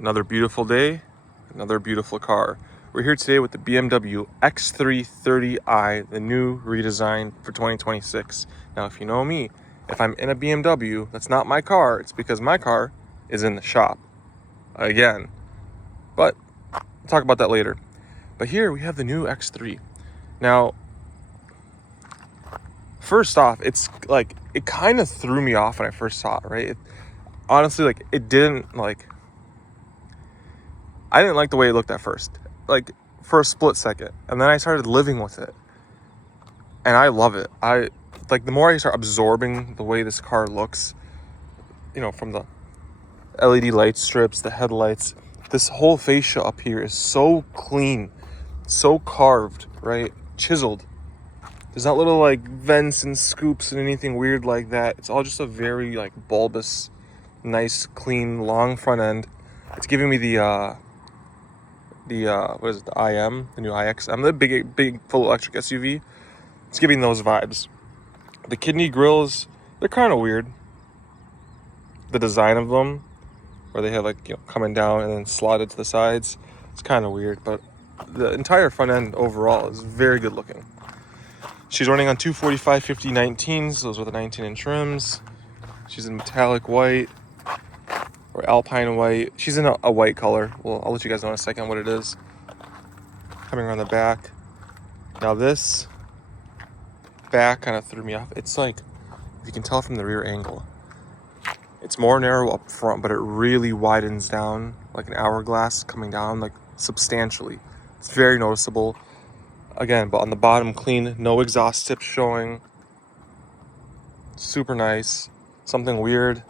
Another beautiful day, another beautiful car. We're here today with the BMW X3 30i, the new redesign for 2026. Now, if you know me, if I'm in a BMW, that's not my car. It's because my car is in the shop again. But we'll talk about that later. But here we have the new X3. Now, first off, it's like, it kind of threw me off when I first saw it, right? Honestly, like, it didn't, like, I didn't like the way it looked at first, like for a split second. And then I started living with it. And I love it. Like, the more I start absorbing the way this car looks, you know, from the LED light strips, the headlights, this whole fascia up here is so clean, so carved, right? Chiseled. There's not little like vents and scoops and anything weird like that. It's all just a very like bulbous, nice, clean, long front end. It's giving me the what is it, the IM, the new iX. The big full electric SUV. It's giving those vibes. The kidney grills, they're kind of weird. The design of them, where they have like, you know, coming down and then slotted to the sides, it's kind of weird, but the entire front end overall is very good looking. She's running on 245/50 19s. Those are the 19-inch rims. She's in metallic white or alpine white. She's in a white color. Well, I'll let you guys know in a second what it is. Coming around the back. Now this back kind of threw me off. It's like, if you can tell from the rear angle, it's more narrow up front, but it really widens down like an hourglass, coming down like substantially. It's very noticeable. Again, but on the bottom, clean, no exhaust tips showing. Super nice. Something weird,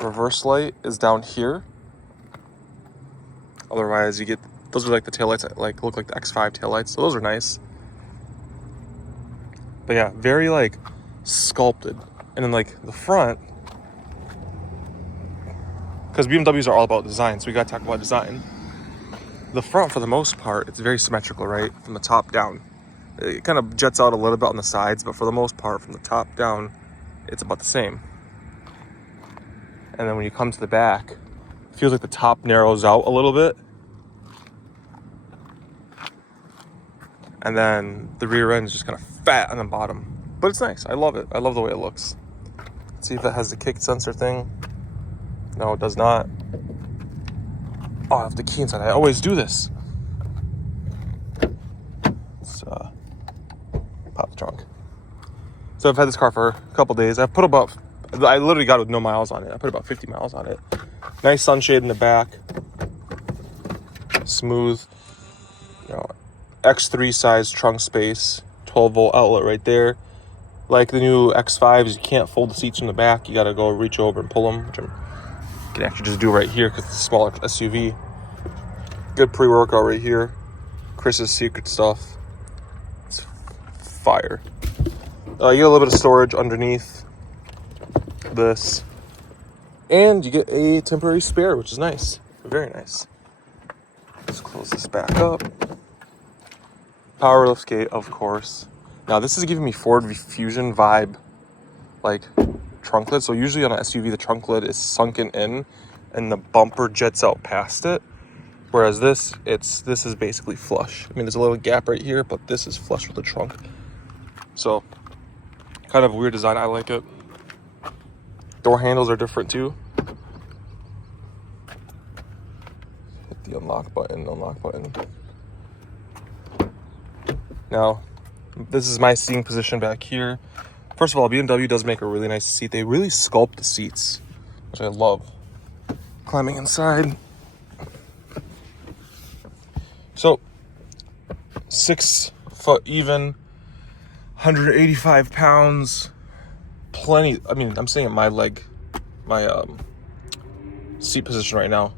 reverse light is down here. Otherwise, you get, those are like the taillights that like look like the X5 taillights, so those are nice. But yeah, very like sculpted. And then like the front, because BMWs are all about design, so we gotta talk about design. The front, for the most part, it's very symmetrical, right? From the top down. It kind of jets out a little bit on the sides, but for the most part, from the top down, it's about the same. And then when you come to the back, it feels like the top narrows out a little bit. And then the rear end is just kind of fat on the bottom. But it's nice. I love it. I love the way it looks. Let's see if it has the kick sensor thing. No, it does not. Oh, I have the key inside. I always do this. Let's pop the trunk. So I've had this car for a couple days. I literally got it with no miles on it. I put about 50 miles on it. Nice sunshade in the back. Smooth. You know, X3 size trunk space. 12-volt outlet right there. Like the new X5s, you can't fold the seats in the back. You got to go reach over and pull them, which you can actually just do right here because it's a smaller SUV. Good pre-workout right here. Chris's secret stuff. It's fire. You get a little bit of storage underneath this. And you get a temporary spare, which is nice. Very nice. Let's close this back up. Power liftgate, of course. Now, this is giving me Ford Fusion vibe, like trunk lid. So usually on an SUV, the trunk lid is sunken in and the bumper jets out past it. Whereas this is basically flush. I mean, there's a little gap right here, but this is flush with the trunk. So, kind of weird design. I like it. Door handles are different too. Hit the unlock button. Now, this is my seating position back here. First of all, BMW does make a really nice seat. They really sculpt the seats, which I love. Climbing inside. So, 6 foot even, 185 pounds, plenty. I mean, I'm sitting at my seat position right now.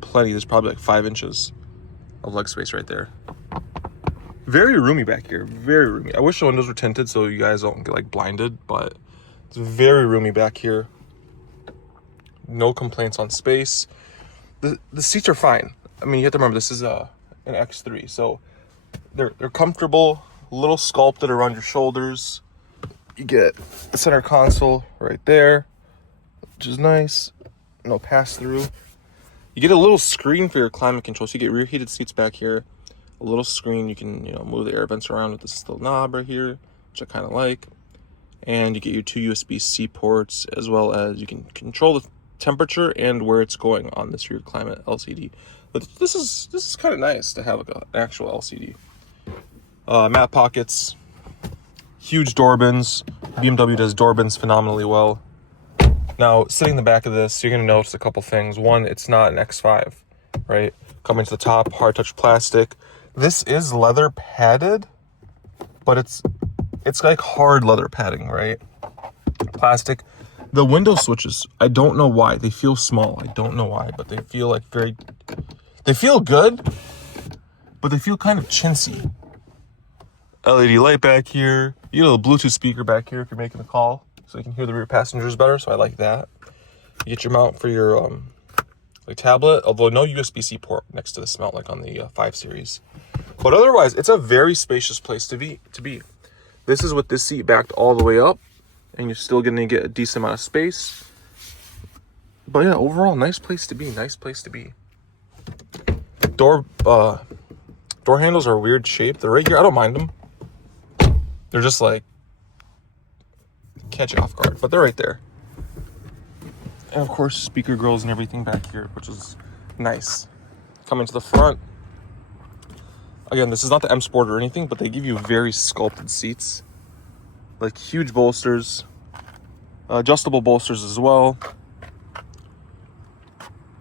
Plenty. There's probably like 5 inches of leg space right there. Very roomy back here. Very roomy. I wish the windows were tinted so you guys don't get like blinded, but it's very roomy back here. No complaints on space. The seats are fine. I mean, you have to remember this is an X3, so they're comfortable, a little sculpted around your shoulders. You get the center console right there, which is nice. no pass through. You get a little screen for your climate control. So you get rear heated seats back here. A little screen. You can, move the air vents around with this little knob right here, which I kind of like. And you get your 2 USB-C ports, as well as you can control the temperature and where it's going on this rear climate LCD. But this is kind of nice to have like an actual LCD. Matte pockets, huge door bins. BMW does door bins phenomenally well. Now, sitting in the back of this, you're gonna notice a couple things. One, it's not an X5, right? Coming to the top, hard touch plastic. This is leather padded, but it's like hard leather padding, right? Plastic. The window switches, I don't know why. They feel small. I don't know why, but they feel like they feel good, but they feel kind of chintzy. LED light back here. You get a little Bluetooth speaker back here if you're making a call, so you can hear the rear passengers better, so I like that. You get your mount for your tablet, although no USB-C port next to this mount like on the 5 Series. But otherwise, it's a very spacious place to be. This is with this seat backed all the way up, and you're still going to get a decent amount of space. But yeah, overall, nice place to be. Door handles are a weird shape. They're right here. I don't mind them. They're just like catch you off guard, but they're right there. And of course, speaker grills and everything back here, which is nice. Coming to the front. Again, this is not the M Sport or anything, but they give you very sculpted seats. Like huge bolsters. Adjustable bolsters as well.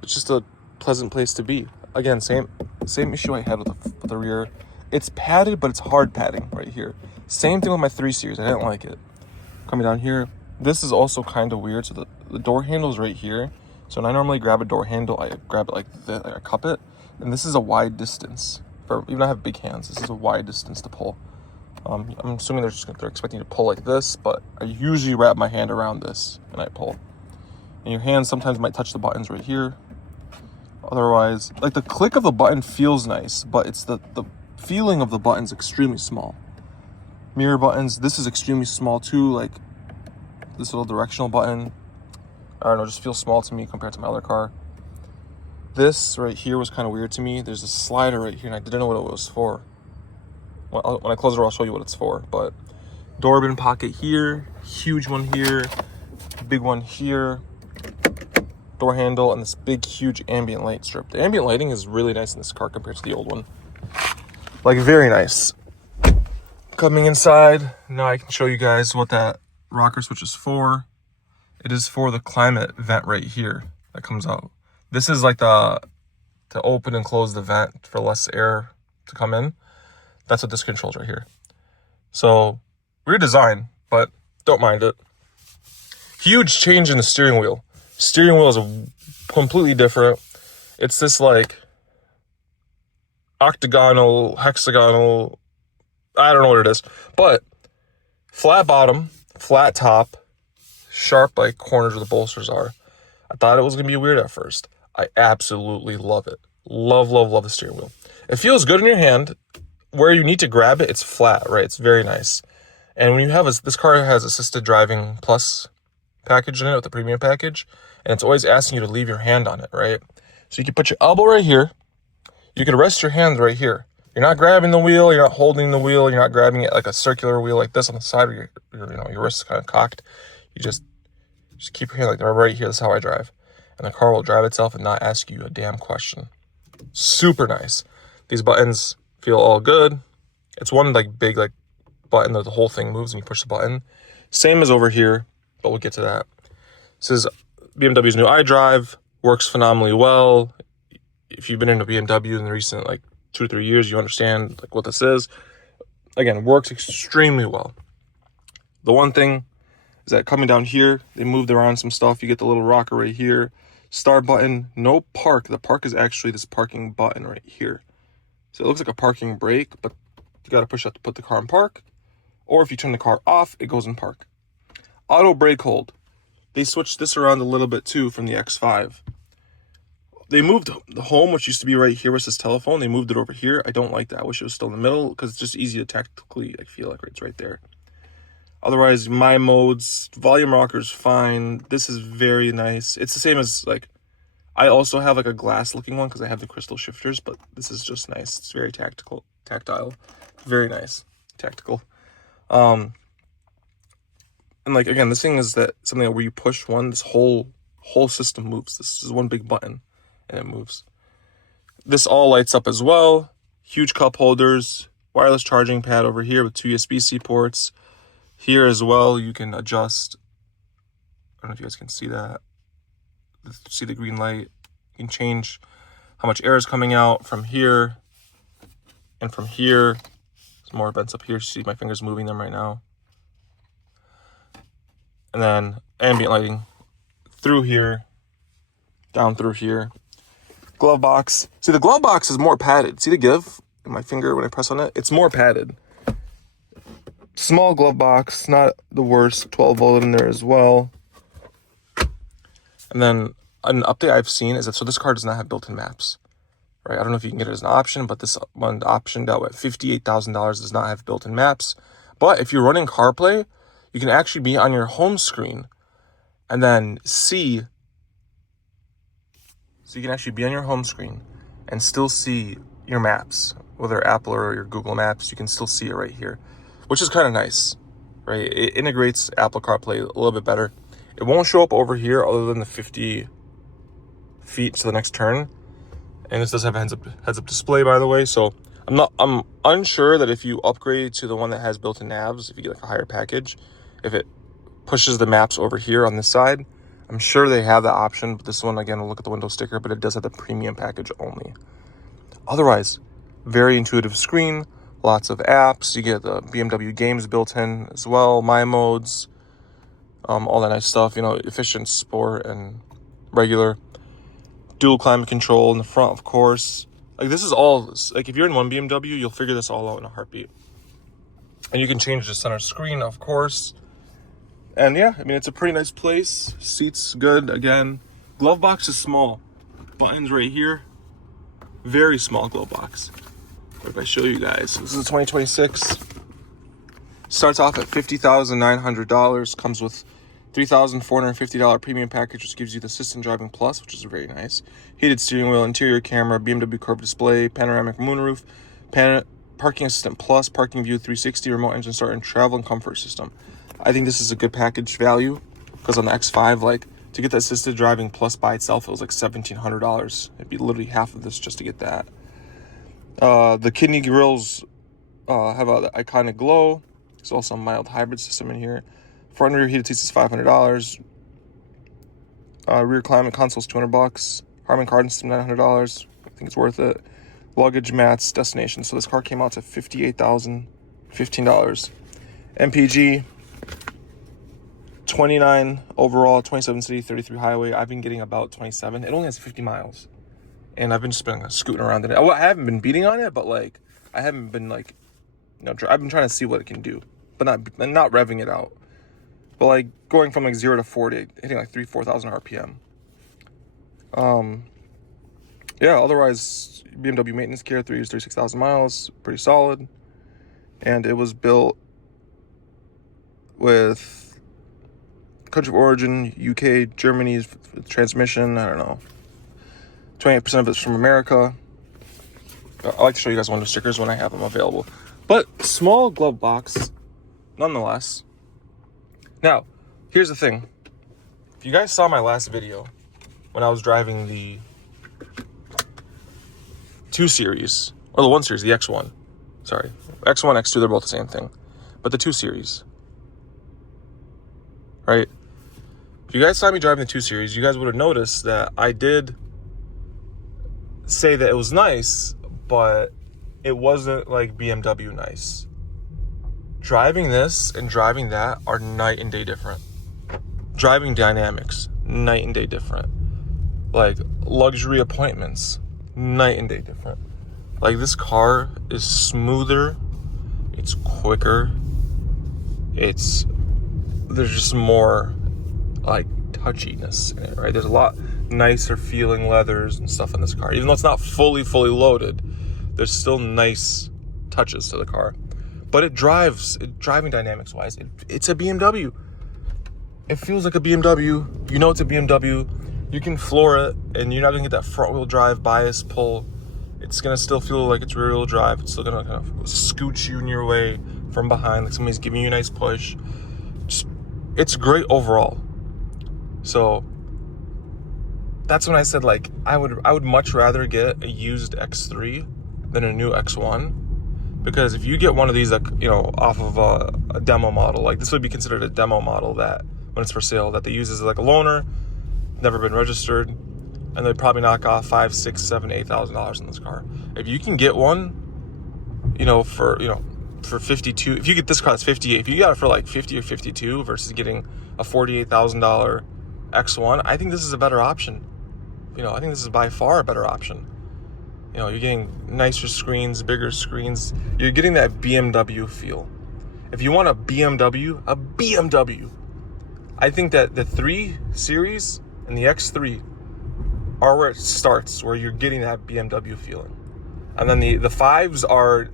It's just a pleasant place to be. Again, same issue I had with the rear. It's padded, but it's hard padding right here. Same thing with my 3 Series. I didn't like it. Coming down here, this is also kind of weird. So the door handle is right here. So when I normally grab a door handle, I grab it like this, I cup it. And this is a wide distance. Even though I have big hands, this is a wide distance to pull. I'm assuming they're expecting you to pull like this, but I usually wrap my hand around this and I pull. And your hand sometimes might touch the buttons right here. Otherwise, like the click of the button feels nice, but it's the feeling of the button's extremely small. Mirror buttons, this is extremely small too, like this little directional button. I don't know, just feels small to me compared to my other car. This right here was kind of weird to me. There's a slider right here, and I didn't know what it was for. When I close it, I'll show you what it's for. But door bin pocket here, huge one here, big one here, door handle, and this big, huge ambient light strip. The ambient lighting is really nice in this car compared to the old one. Like, very nice. Coming inside, now I can show you guys what that rocker switch is for. It is for the climate vent right here that comes out. This is like to open and close the vent for less air to come in. That's what this controls right here. So, weird design, but don't mind it. Huge change in the steering wheel. Steering wheel is completely different. It's this like octagonal, hexagonal, I don't know what it is, but flat bottom, flat top, sharp like corners where the bolsters are. I thought it was gonna be weird at first. I absolutely love it. Love the steering wheel. It feels good in your hand. Where you need to grab it, it's flat, right? It's very nice. And when you have this car has assisted driving plus package in it with the premium package, and it's always asking you to leave your hand on it, right? So you can put your elbow right here. You can rest your hand right here. You're not grabbing the wheel. You're not holding the wheel. You're not grabbing it like a circular wheel like this on the side where your wrist is kind of cocked. You just keep your hand like right here. That's how I drive. And the car will drive itself and not ask you a damn question. Super nice. These buttons feel all good. It's one like big like button that the whole thing moves and you push the button. Same as over here, but we'll get to that. This is BMW's new iDrive. Works phenomenally well. If you've been into BMW in the recent like 2 or 3 years, you understand like what this is. Again, works extremely well. The one thing is that coming down here, they moved around some stuff. You get the little rocker right here. Start button, no park. The park is actually this parking button right here. So it looks like a parking brake, but you got to push that to put the car in park. Or if you turn the car off, it goes in park. Auto brake hold. They switched this around a little bit too from the X5. They moved the home, which used to be right here was this telephone. They moved it over here. I don't like that. I wish it was still in the middle because it's just easy to tactically, I feel like it's right there. Otherwise, my modes, volume rocker's fine. This is very nice. It's the same as like I also have like a glass looking one because I have the crystal shifters, but this is just nice. It's very tactile, very nice, tactical. And like, again, this thing is that something where you push one, this whole system moves. This is one big button and it moves. This all lights up as well. Huge cup holders, wireless charging pad over here with 2 USB-C ports. Here as well, you can adjust. I don't know if you guys can see that. See the green light. You can change how much air is coming out from here and from here. There's more vents up here. See my fingers moving them right now. And then ambient lighting through here, down through here. Glove box. See, the glove box is more padded. See the give in my finger when I press on it? It's more padded. Small glove box, not the worst. 12 volt in there as well. And then an update I've seen is that, so this car does not have built-in maps, right? I don't know if you can get it as an option, but this one optioned out at $58,000 does not have built-in maps. But if you're running CarPlay, you can actually be on your home screen and then see. So you can actually be on your home screen and still see your maps, whether Apple or your Google Maps. You can still see it right here, which is kind of nice, right? It integrates Apple CarPlay a little bit better. It won't show up over here other than the 50 feet to the next turn. And this does have a heads-up display, by the way. So I'm unsure that if you upgrade to the one that has built-in navs, if you get like a higher package, if it pushes the maps over here on this side. I'm sure they have that option, but this one, again, will look at the window sticker, but it does have the premium package only. Otherwise, very intuitive screen, lots of apps. You get the BMW games built in as well, my modes, all that nice stuff, efficient, sport, and regular. Dual climate control in the front, of course. Like, this is all, like, if you're in one BMW, you'll figure this all out in a heartbeat. And you can change the center screen, of course. And yeah, I mean, it's a pretty nice place. Seats good, again. Glove box is small. Buttons right here. Very small glove box. What if I show you guys? This is a 2026. Starts off at $50,900. Comes with $3,450 premium package, which gives you the System Driving Plus, which is very nice. Heated steering wheel, interior camera, BMW curved display, panoramic moonroof, parking assistant plus, parking view 360, remote engine start, and travel and comfort system. I think this is a good package value because on the X5, like, to get the assisted driving plus by itself, it was like $1,700. It'd be literally half of this just to get that. The kidney grills have an iconic glow. There's also a mild hybrid system in here. Front and rear heated seats is $500. Rear climate console is $200. Harman Kardon system $900. I think it's worth it. Luggage mats, destination. So this car came out to $58,015. MPG 29 overall, 27 city, 33 highway. I've been getting about 27. It only has 50 miles. And I've just been scooting around in it. I haven't been beating on it, but like, I haven't been like, I've been trying to see what it can do, but not revving it out. But like going from like 0 to 40, hitting like 4,000 RPM. Yeah, otherwise, BMW maintenance care, 3 years, 36,000 miles, pretty solid. And it was built with country of origin, UK, Germany's transmission, I don't know. 28% of it's from America. I like to show you guys window stickers when I have them available. But small glove box, nonetheless. Now, here's the thing. If you guys saw my last video, when I was driving the 2 Series, or the 1 Series, the X1. Sorry. X1, X2, they're both the same thing. But the 2 Series. Right? If you guys saw me driving the 2 Series, you guys would have noticed that I did say that it was nice, but it wasn't like BMW nice. Driving this and driving that are night and day different. Driving dynamics, night and day different. Like luxury appointments, night and day different. Like this car is smoother, it's quicker, there's just more like touchiness in it, right? There's a lot nicer feeling leathers and stuff in this car. Even though it's not fully loaded, there's still nice touches to the car. But driving dynamics wise, it's a BMW. It feels like a BMW. You know it's a BMW. you can floor it, and you're not gonna get that front wheel drive bias pull. It's gonna still feel like it's rear wheel drive. It's still gonna kind of scooch you in your way from behind, like somebody's giving you a nice push. It's great overall. So that's when I said, like, I would much rather get a used X3 than a new X1. Because if you get one of these, like, you know, off of a demo model, like this would be considered a demo model that when it's for sale, that they use as like a loaner, never been registered, and they'd probably knock off $5,000, $6,000, $7,000, $8,000 in this car. If you can get one, for 52, if you get this car, it's 58. If you got it for like 50 or 52 versus getting a $48,000 X1, I think this is a better option. I think this is by far a better option. You're getting nicer screens, bigger screens. You're getting that BMW feel. If you want a BMW, I think that the 3 Series and the X3 are where it starts, where you're getting that BMW feeling. And then the 5s are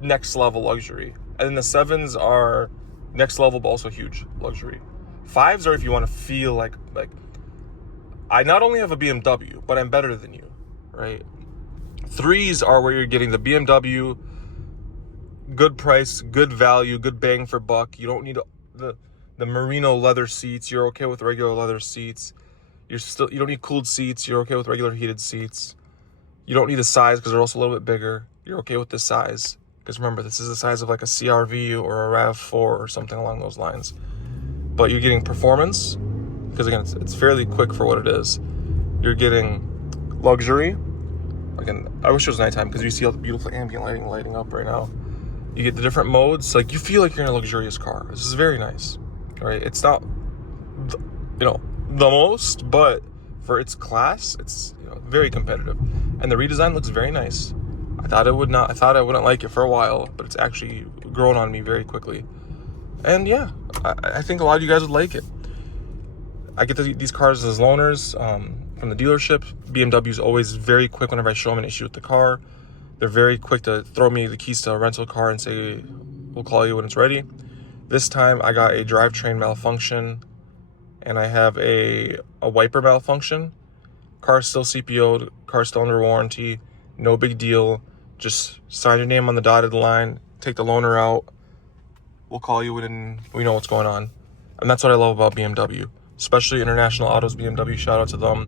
next level luxury. And then the 7s are next level, but also huge luxury. 5s are if you want to feel like I not only have a BMW, but I'm better than you, right? 3s are where you're getting the BMW, good price, good value, good bang for buck. You don't need the merino leather seats. You're okay with regular leather seats. You don't need cooled seats. You're okay with regular heated seats. You don't need the size because they're also a little bit bigger. You're okay with this size because remember, this is the size of like a CR-V or a RAV4 or something along those lines. But you're getting performance because again, it's fairly quick for what it is. You're getting luxury. Again, I wish it was nighttime because you see all the beautiful ambient lighting up right now. You get the different modes. Like, you feel like you're in a luxurious car. This is very nice. All right, it's not, the most, but for its class, it's very competitive. And the redesign looks very nice. I thought I wouldn't like it for a while, but it's actually grown on me very quickly. And yeah, I think a lot of you guys would like it. I get these cars as loaners from the dealership. BMW is always very quick whenever I show them an issue with the car. They're very quick to throw me the keys to a rental car and say, we'll call you when it's ready. This time I got a drivetrain malfunction and I have a wiper malfunction. Car's still CPO'd, car's still under warranty, no big deal. Just sign your name on the dotted line, take the loaner out. We'll call you when we know what's going on. And that's what I love about BMW, especially International Autos BMW. Shout out to them.